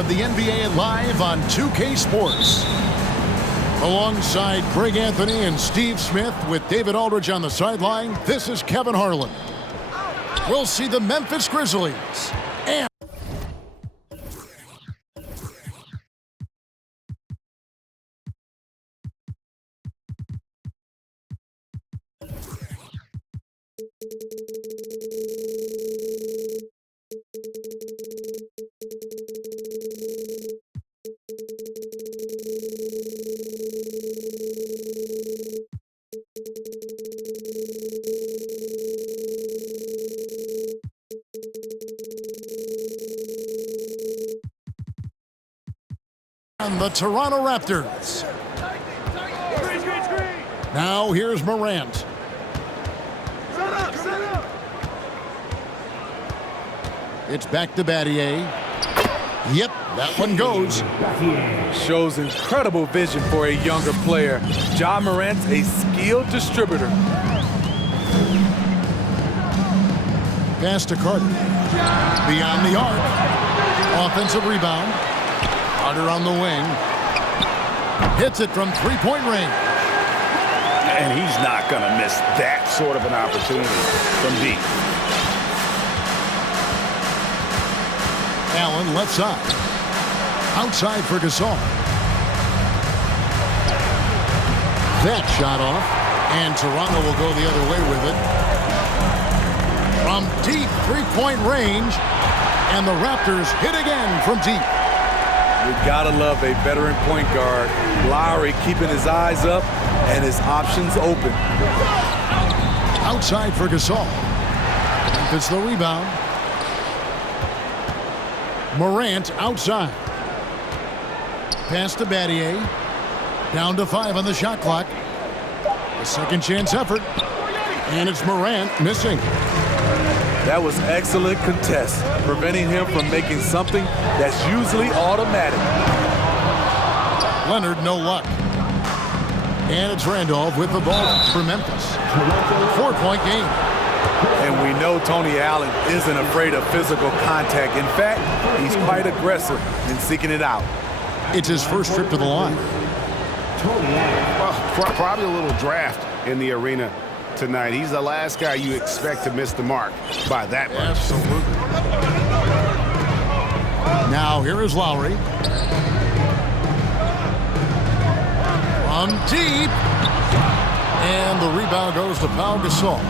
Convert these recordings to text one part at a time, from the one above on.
of the NBA live on 2K Sports. Alongside Greg Anthony and Steve Smith with David Aldridge on the sideline, this is Kevin Harlan. We'll see the Memphis Grizzlies and the Toronto Raptors. Now here's Morant. It's back to Battier. Yep, that one goes. Shows incredible vision for a younger player. Ja Morant's a skilled distributor. Pass to Carter. Beyond the arc. Offensive rebound. Carter on the wing. Hits it from three-point range. And he's not going to miss that sort of an opportunity from deep. Allen left side. Outside for Gasol. That shot off. And Toronto will go the other way with it. From deep three-point range. And the Raptors hit again from deep. You gotta love a veteran point guard. Lowry keeping his eyes up and his options open. Outside for Gasol. Memphis the rebound. Morant outside. Pass to Battier. Down to 5 on the shot clock. A second chance effort. And it's Morant missing. That was excellent contest, preventing him from making something that's usually automatic. Leonard, no luck. And it's Randolph with the ball for Memphis. 4-point game. And we know Tony Allen isn't afraid of physical contact. In fact, he's quite aggressive in seeking it out. It's his first trip to the line. Well, probably a little draft in the arena tonight. He's the last guy you expect to miss the mark by that much. Absolutely. Now here is Lowry. From deep. And the rebound goes to Pau Gasol.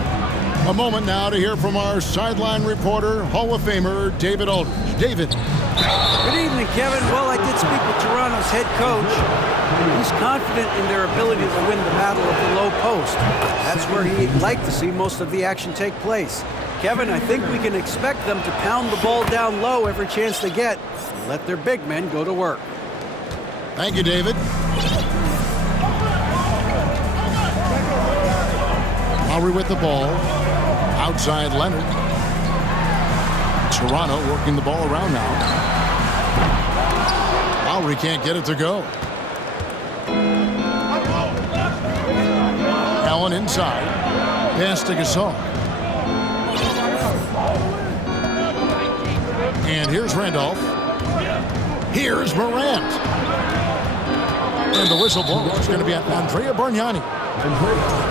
A moment now to hear from our sideline reporter, Hall of Famer David Aldridge. David. Good evening, Kevin. Well, I did speak with Toronto's head coach. He's confident in their ability to win the battle of the low post. That's where he'd like to see most of the action take place. Kevin, I think we can expect them to pound the ball down low every chance they get and let their big men go to work. Thank you, David. Lowry with the ball. Outside Leonard. Toronto working the ball around now. Lowry can't get it to go. Allen inside. Pass to Gasol. And here's Randolph. Here's Morant. And the whistle blows. It's going to be Andrea Bargnani.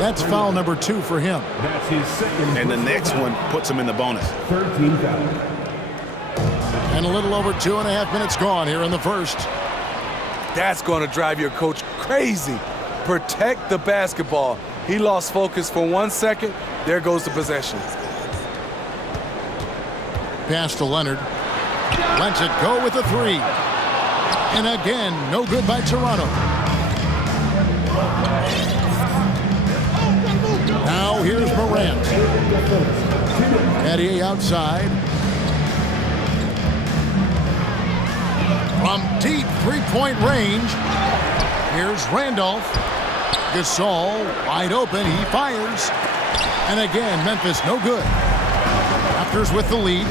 That's foul number 2 for him. That's his second. And the next one puts him in the bonus. 13 foul. And a little over 2.5 minutes gone here in the first. That's going to drive your coach crazy. Protect the basketball. He lost focus for 1 second. There goes the possession. Pass to Leonard. Lets it go with a 3. And again, no good by Toronto. Now here's Morant. Battier outside. From deep three-point range, here's Randolph. Gasol wide open. He fires. And again, Memphis no good. Raptors with the lead.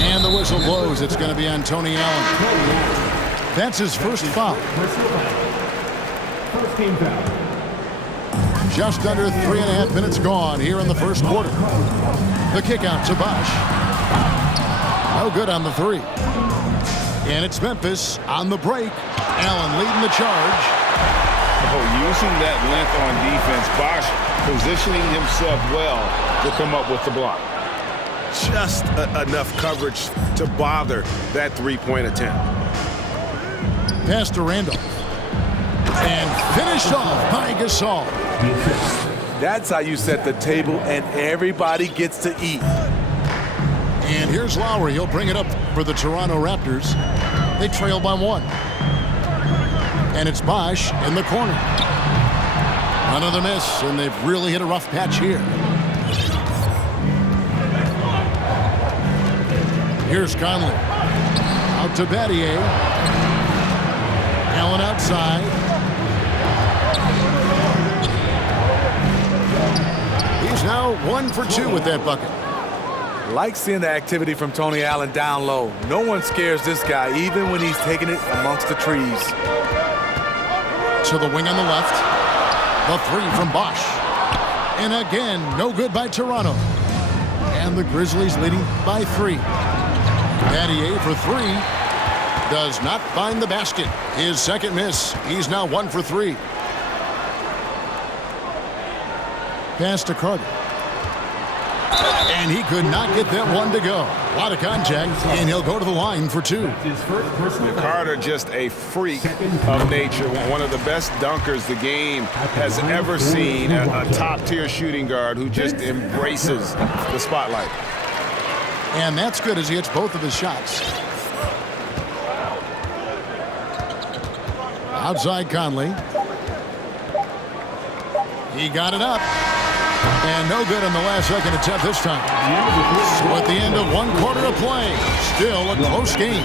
And the whistle blows. It's going to be on Tony Allen. That's his first foul. First team foul. Just under 3.5 minutes gone here in the first quarter. The kick out to Bosh. No good on the 3. And it's Memphis on the break. Allen leading the charge. Oh, using that length on defense, Bosch positioning himself well to come up with the block. Just enough coverage to bother that three-point attempt. Pass to Randolph. And finished off by Gasol. That's how you set the table, and everybody gets to eat. And here's Lowry. He'll bring it up for the Toronto Raptors. They trail by 1. And it's Bosch in the corner. Another miss, and they've really hit a rough patch here. Here's Conley. Out to Battier. Allen outside. He's now 1 for 2 with that bucket. Like seeing the activity from Tony Allen down low. No one scares this guy, even when he's taking it amongst the trees. To the wing on the left. The 3 from Bosch. And again, no good by Toronto. And the Grizzlies leading by 3. Battier for 3. Does not find the basket. His second miss. He's now 1 for 3. Pass to Carter. And he could not get that one to go. A lot of contact, and he'll go to the line for 2. Carter, just a freak of nature. One of the best dunkers the game has ever seen. A top-tier shooting guard who just embraces the spotlight. And that's good as he hits both of his shots. Outside Conley. He got it up. And no good on the last second attempt this time. So at the end of 1 quarter of play, still a close game.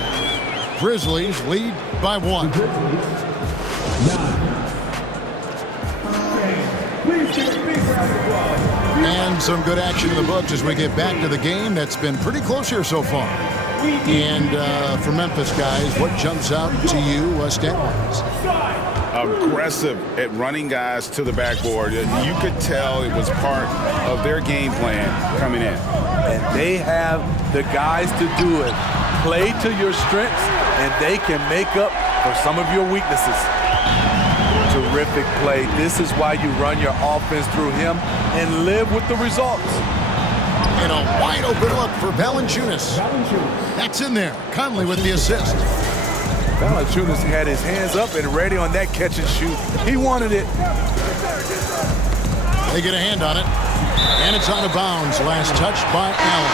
Grizzlies lead by 1. And some good action in the books as we get back to the game that's been pretty close here so far. And for Memphis guys, what jumps out to you stat-wise? Aggressive at running guys to the backboard. You could tell it was part of their game plan coming in. And they have the guys to do it. Play to your strengths, and they can make up for some of your weaknesses. Terrific play. This is why you run your offense through him and live with the results. And a wide open look for Valanciunas. That's in there. Conley with the assist. Valanciunas had his hands up and ready on that catch and shoot. He wanted it. They get a hand on it. And it's out of bounds. Last touch by Allen.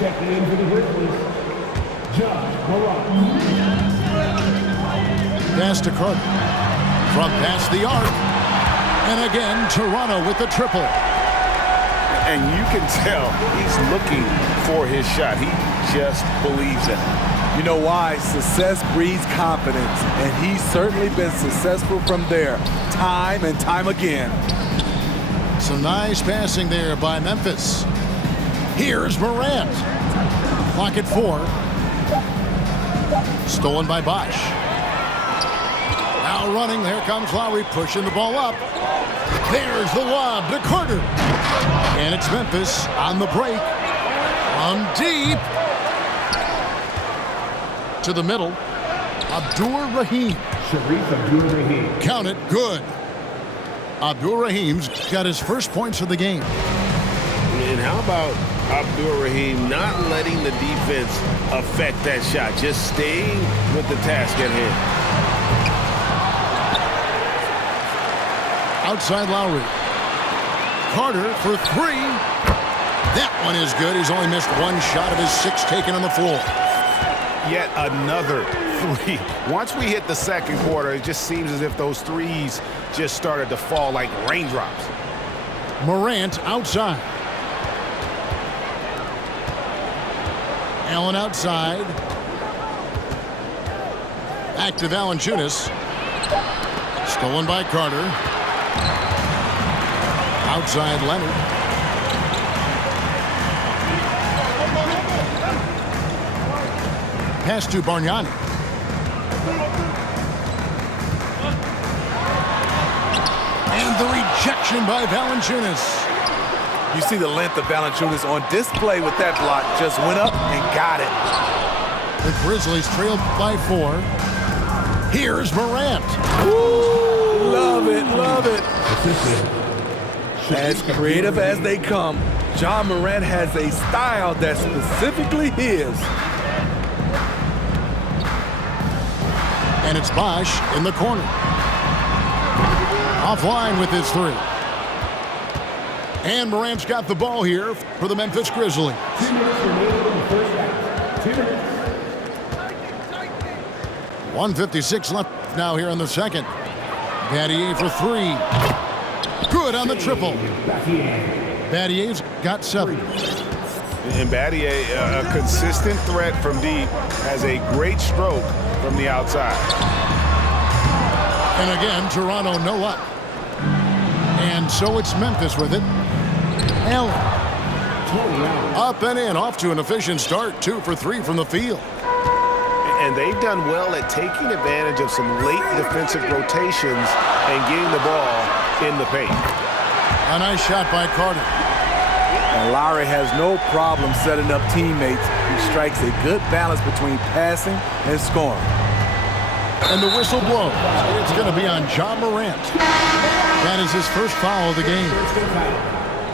Checking in for the Grizzlies, Josh Morant. Pass to Carter. From past the arc. And again, Toronto with the triple. And you can tell he's looking for his shot. He just believes in it. You know why? Success breeds confidence, and he's certainly been successful from there, time and time again. Some nice passing there by Memphis. Here's Morant. Clock at 4. Stolen by Bosch. Now running, there comes Lowry pushing the ball up. There's the lob to Carter. And it's Memphis on the break. From deep. To the middle. Abdur-Rahim. Sharif Abdur-Rahim. Count it, good. Abdur-Rahim's got his first points of the game. And how about Abdur-Rahim not letting the defense affect that shot, just staying with the task at hand. Outside Lowry. Carter for 3. That one is good. He's only missed 1 shot of his 6 taken on the floor. Yet another 3. Once we hit the second quarter, it just seems as if those threes just started to fall like raindrops. Morant outside. Allen outside. Back to Valanciunas. Stolen by Carter. Outside Leonard. Pass to Bargnani. And the rejection by Valanciunas. You see the length of Valanciunas on display with that block. Just went up and got it. The Grizzlies trailed by 4. Here's Morant. Ooh, love it, love it. As creative as they come, John Morant has a style that's specifically his. And it's Bosh in the corner. Offline with his 3. And Morant's got the ball here for the Memphis Grizzlies. 2 minutes remaining in the first half. 2 minutes. 1:56 left now here in the second. Battier for 3. Good on the triple. Battier's got 7. And Battier, a consistent threat from deep, has a great stroke from the outside. And again, Toronto no luck. And so it's Memphis with it. Allen. Up and in, off to an efficient start. 2 for 3 from the field. And they've done well at taking advantage of some late defensive rotations and getting the ball in the paint. A nice shot by Carter. And Lowry has no problem setting up teammates. He strikes a good balance between passing and scoring. And the whistle blows. It's going to be on John Morant. That is his first foul of the game.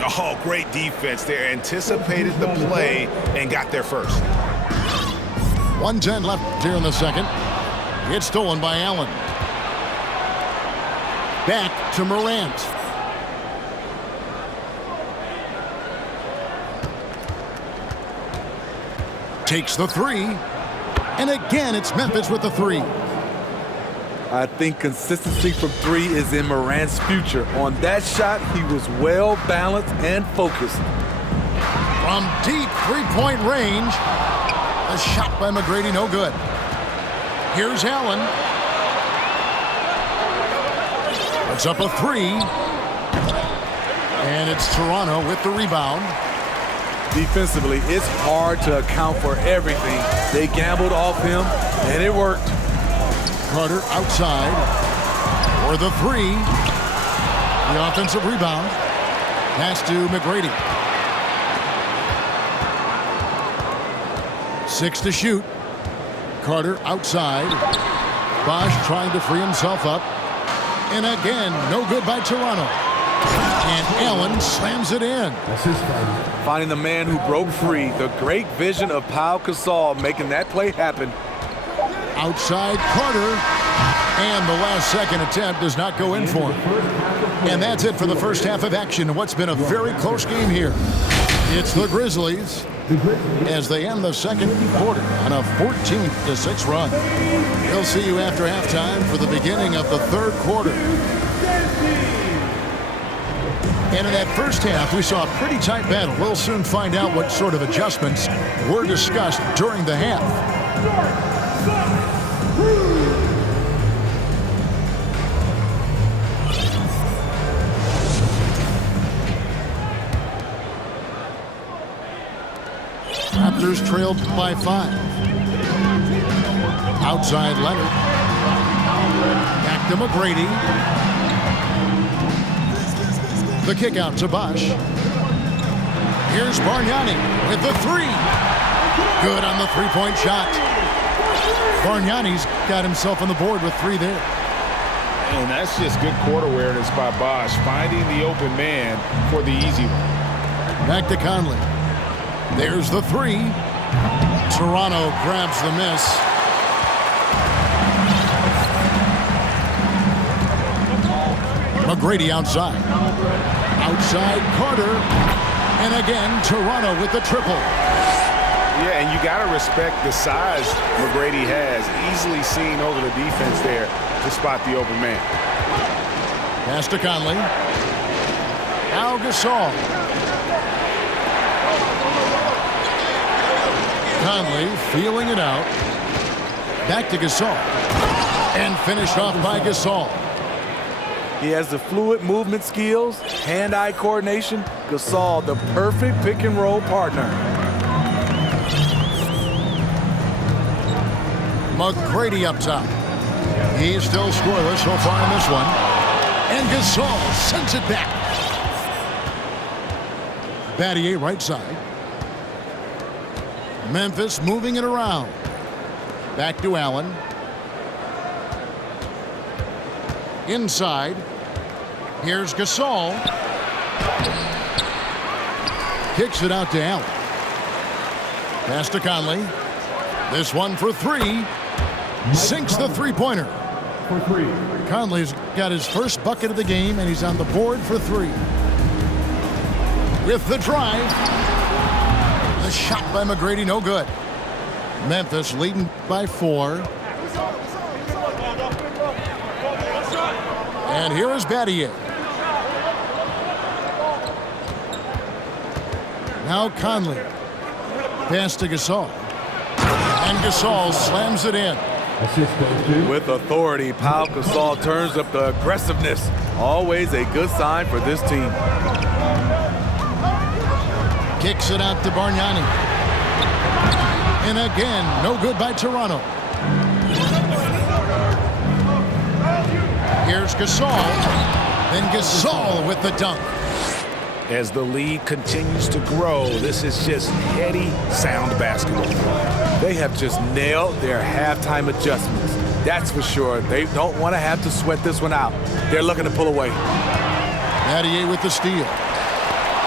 Oh, great defense there. Anticipated the play and got there first. 1:10 left here in the second. It's stolen by Allen. Back to Morant. Takes the 3. And again, it's Memphis with the 3. I think consistency from 3 is in Morant's future. On that shot, he was well balanced and focused. From deep three-point range. A shot by McGrady, no good. Here's Allen. Puts up a 3. And it's Toronto with the rebound. Defensively, it's hard to account for everything. They gambled off him, and it worked. Carter outside for the 3. The offensive rebound. Pass to McGrady. 6 to shoot. Carter outside. Bosh trying to free himself up. And again, no good by Toronto. And Allen slams it in. Finding the man who broke free. The great vision of Pau Gasol making that play happen. Outside Carter. And the last second attempt does not go in for him. And that's it for the first half of action in what's been a very close game here. It's the Grizzlies as they end the second quarter on a 14-6 run. We'll see you after halftime for the beginning of the third quarter. And in that first half, we saw a pretty tight battle. We'll soon find out what sort of adjustments were discussed during the half. Raptors trailed by 5. Outside Leonard. Back to McGrady. The kick out to Bosh. Here's Bargnani with the 3. Good on the three-point shot. Bargnani's got himself on the board with 3 there. And that's just good court awareness by Bosh, finding the open man for the easy one. Back to Conley. There's the 3. Toronto grabs the miss. McGrady outside. Outside Carter. And again, Toronto with the triple. Yeah, and you got to respect the size McGrady has. Easily seen over the defense there to spot the open man. Pass to Conley. Now Gasol. Conley feeling it out. Back to Gasol. And finished off by Gasol. He has the fluid movement skills, hand-eye coordination. Gasol, the perfect pick-and-roll partner. McGrady up top. He's still scoreless so far in this one. And Gasol sends it back. Battier right side. Memphis moving it around. Back to Allen. Inside. Here's Gasol. Kicks it out to Allen. Pass to Conley. This one for three. Sinks the three-pointer. For three. Conley's got his first bucket of the game, and he's on the board for three. With the drive. The shot by McGrady, no good. Memphis leading by 4. And here is Battier. Now Conley. Pass to Gasol. And Gasol slams it in. Assist goes to. With authority, Pau Gasol turns up the aggressiveness. Always a good sign for this team. Kicks it out to Bargnani. And again, no good by Toronto. Here's Gasol. Then Gasol with the dunk. As the lead continues to grow, this is just heady, sound basketball. They have just nailed their halftime adjustments. That's for sure. They don't want to have to sweat this one out. They're looking to pull away. Battier with the steal.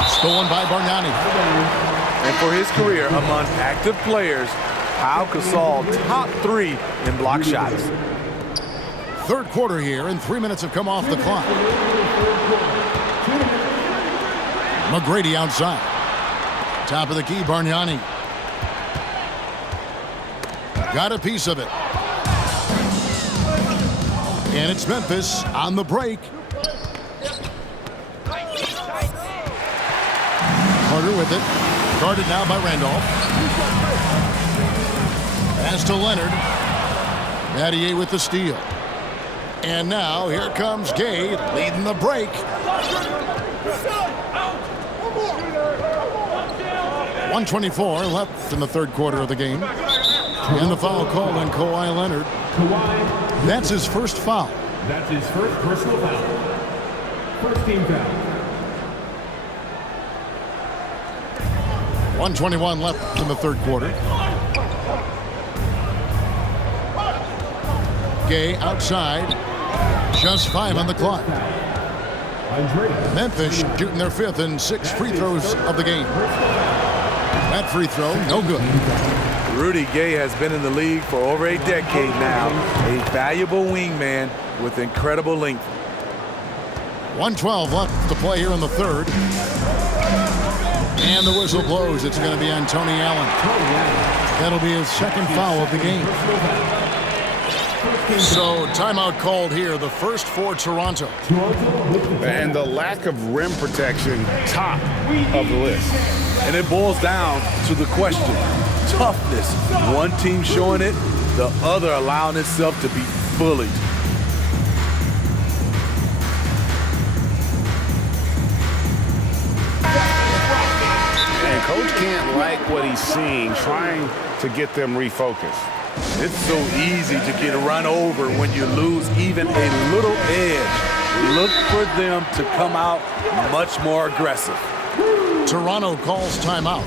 Stolen by Bargnani. And for his career among active players, Pau Gasol top 3 in block shots. Third quarter here, and 3 minutes have come off the clock. McGrady outside. Top of the key, Bargnani. Got a piece of it. And it's Memphis on the break. Carter with it. Guarded now by Randolph. Pass to Leonard. Battier with the steal. And now here comes Gay leading the break. 1:24 left in the third quarter of the game. And the foul called on Kawhi Leonard. That's his first foul. That's his first personal foul. First team foul. 1:21 left in the third quarter. Gay outside. Just 5 on the clock. Memphis shooting their 5th and 6 free throws of the game. That free throw, no good. Rudy Gay has been in the league for over a decade now. A valuable wingman with incredible length. 1:12 left to play here in the third. And the whistle blows. It's going to be on Tony Allen. That'll be his second foul of the game. So timeout called here, the first for Toronto. And the lack of rim protection, top of the list. And it boils down to the question, toughness. One team showing it, the other allowing itself to be bullied. And coach can't like what he's seeing, trying to get them refocused. It's so easy to get run over when you lose even a little edge. Look for them to come out much more aggressive. Toronto calls timeout.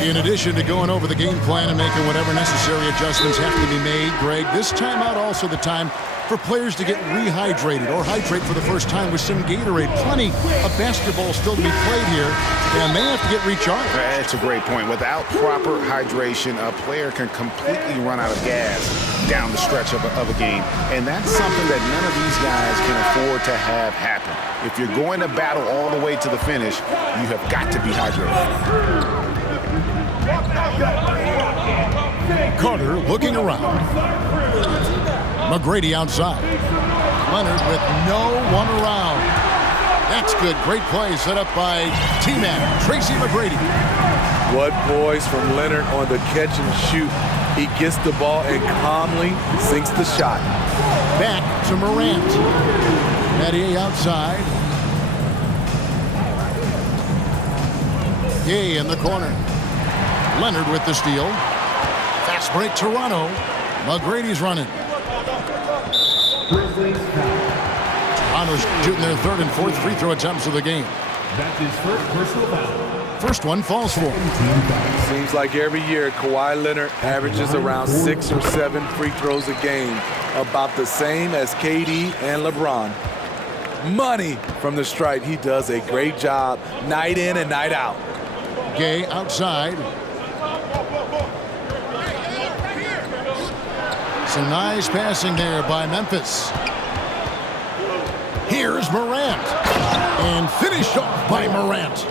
In addition to going over the game plan and making whatever necessary adjustments have to be made, Greg, this timeout also the time for players to get rehydrated or hydrate for the first time with some Gatorade. Plenty of basketball still to be played here, and they have to get recharged. That's a great point. Without proper hydration, a player can completely run out of gas down the stretch of a game, and that's something that none of these guys can afford to have happen. If you're going to battle all the way to the finish, you have got to be hydrated. Carter looking around. McGrady outside. Leonard with no one around. That's good. Great play set up by T-Man, Tracy McGrady. What poise from Leonard on the catch and shoot. He gets the ball and calmly sinks the shot. Back to Morant. Battier outside. Gay in the corner. Leonard with the steal. Fast break Toronto. McGrady's running. Toronto's shooting their 3rd and 4th free throw attempts of the game. That's his first personal foul. First one falls for him. Seems like every year Kawhi Leonard averages around 6 or 7 free throws a game, about the same as KD and LeBron. Money from the stripe. He does a great job night in and night out. Gay outside. Some nice passing there by Memphis. Here's Morant. And finished off by Morant.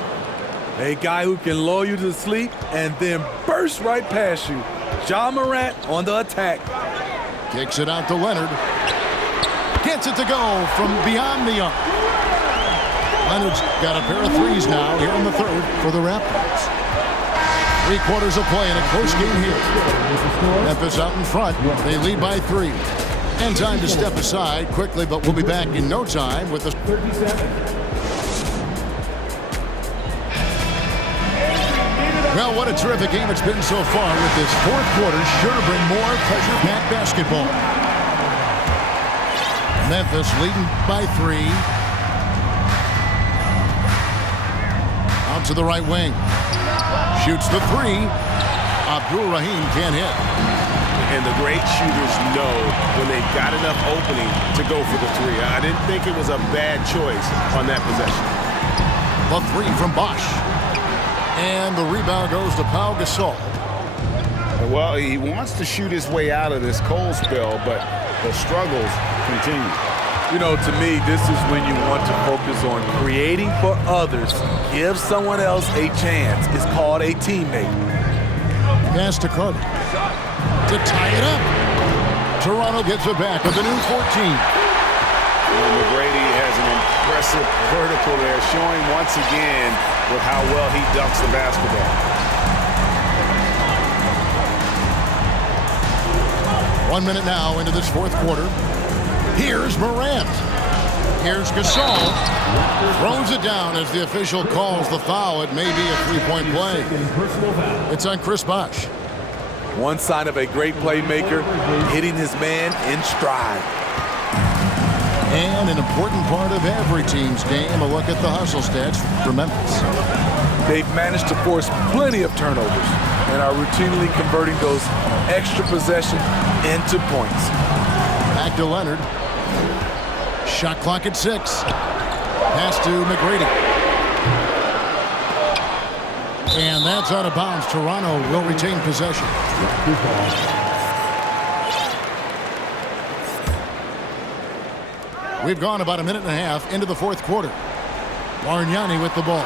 A guy who can lull you to sleep and then burst right past you. Ja Morant on the attack. Kicks it out to Leonard. Gets it to go from beyond the arc. Leonard's got a pair of threes now here in the third for the Raptors. 3/4 of play in a close game here. Memphis out in front. They lead by 3. And time to step aside quickly, but we'll be back in no time with the 37. Well, what a terrific game it's been so far, with this fourth quarter sure to bring more pleasure-packed basketball. Memphis leading by 3. Out to the right wing. Shoots the 3. Abdul-Rahim can't hit. And the great shooters know when they've got enough opening to go for the 3. I didn't think it was a bad choice on that possession. The 3 from Bosch. And the rebound goes to Pau Gasol. Well, he wants to shoot his way out of this cold spell, but the struggles continue. You know, to me, this is when you want to focus on creating for others. Give someone else a chance. It's called a teammate. Pass to Carter. To tie it up. Toronto gets it back with a new 14. And McGrady has an impressive vertical there, showing once again with how well he dunks the basketball. 1 minute now into this fourth quarter. Here's Morant. Here's Gasol. Throws it down as the official calls the foul. It may be a three-point play. It's on Chris Bosh. One sign of a great playmaker, hitting his man in stride. And an important part of every team's game, a look at the hustle stats for Memphis. They've managed to force plenty of turnovers and are routinely converting those extra possessions into points. Back to Leonard. Shot clock at 6. Pass to McGrady. And that's out of bounds. Toronto will retain possession. We've gone about a minute and a half into the fourth quarter. Bargnani with the ball.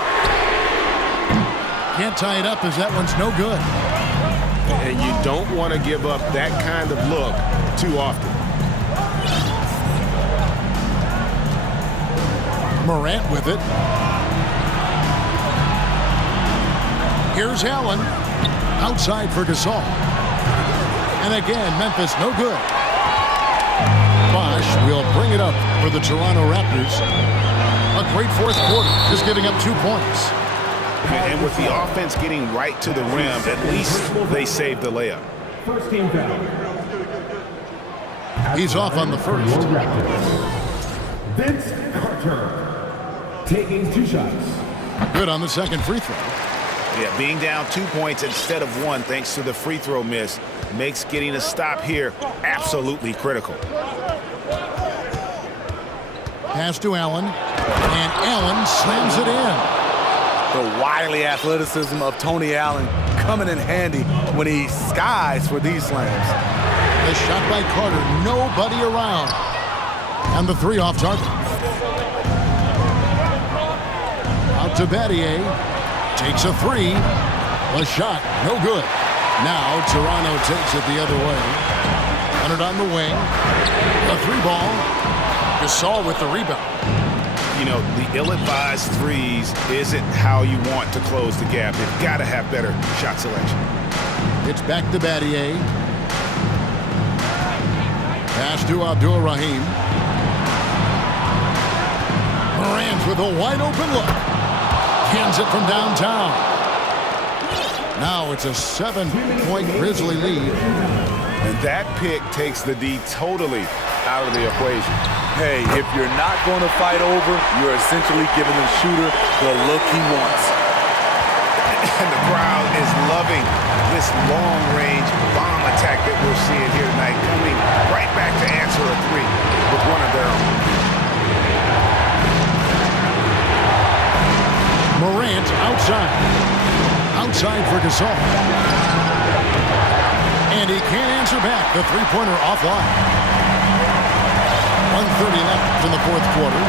Can't tie it up as that one's no good. And you don't want to give up that kind of look too often. Morant with it. Here's Allen. Outside for Gasol. And again, Memphis no good. Bosh will bring it up for the Toronto Raptors. A great fourth quarter, just giving up 2 points. And with the offense getting right to the rim, at least they saved the layup. First team foul. He's off on the first. Vince Carter taking 2 shots. Good on the second free throw. Yeah, being down 2 points instead of 1 thanks to the free throw miss makes getting a stop here absolutely critical. Pass to Allen. And Allen slams it in. The wily athleticism of Tony Allen coming in handy when he skies for these slams. The shot by Carter, nobody around. And the 3 off target. Out to Battier. Takes a 3. The shot, no good. Now Toronto takes it the other way. Leonard on the wing. The 3 ball. Gasol with the rebound. You know, the ill-advised threes isn't how you want to close the gap. They've got to have better shot selection. It's back to Battier. Pass to Abdul-Rahim. Morant with a wide open look. Hands it from downtown. Now it's a 7-point Grizzly lead. And that pick takes the D totally out of the equation. Hey, if you're not going to fight over, you're essentially giving the shooter the look he wants. And the crowd is loving this long-range bomb attack that we're seeing here tonight, coming right back to answer a three with one of their own. Morant outside. Outside for Gasol. And he can't answer back. The three-pointer offline. 1:30 left in the fourth quarter.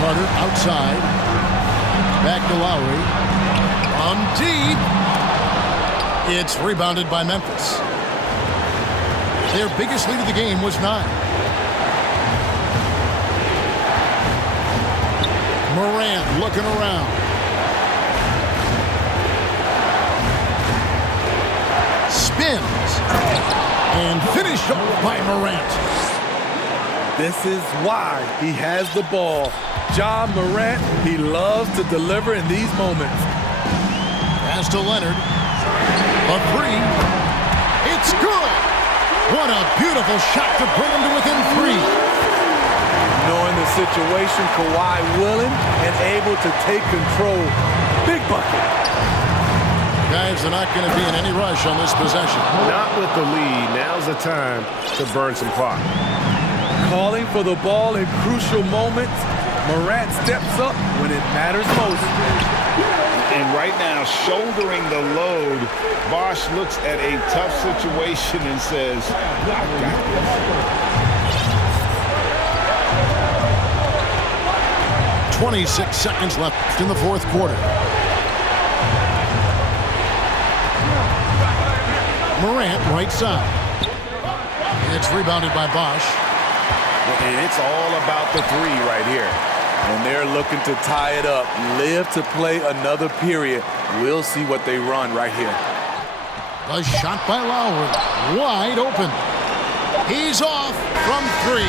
Carter outside. Back to Lowry. From deep. It's rebounded by Memphis. Their biggest lead of the game was 9. Morant looking around. Spins. And finished off by Morant. This is why he has the ball. Ja Morant, he loves to deliver in these moments. Pass to Leonard. A three. It's good. What a beautiful shot to bring him to within 3. Knowing the situation, Kawhi willing and able to take control. Big bucket. Guys are not going to be in any rush on this possession. Not with the lead. Now's the time to burn some clock. Calling for the ball in crucial moments. Morant steps up when it matters most. And right now, shouldering the load, Bosh looks at a tough situation and says, I got this. 26 seconds left in the fourth quarter. Morant right side. It's rebounded by Bosh. And it's all about the three right here. And they're looking to tie it up, live to play another period. We'll see what they run right here. A shot by Lowry, wide open. He's off from 3.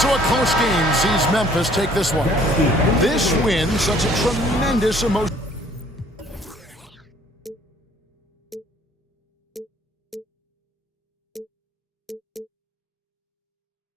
So a close game sees Memphis take this one. This win sets a tremendous emotion.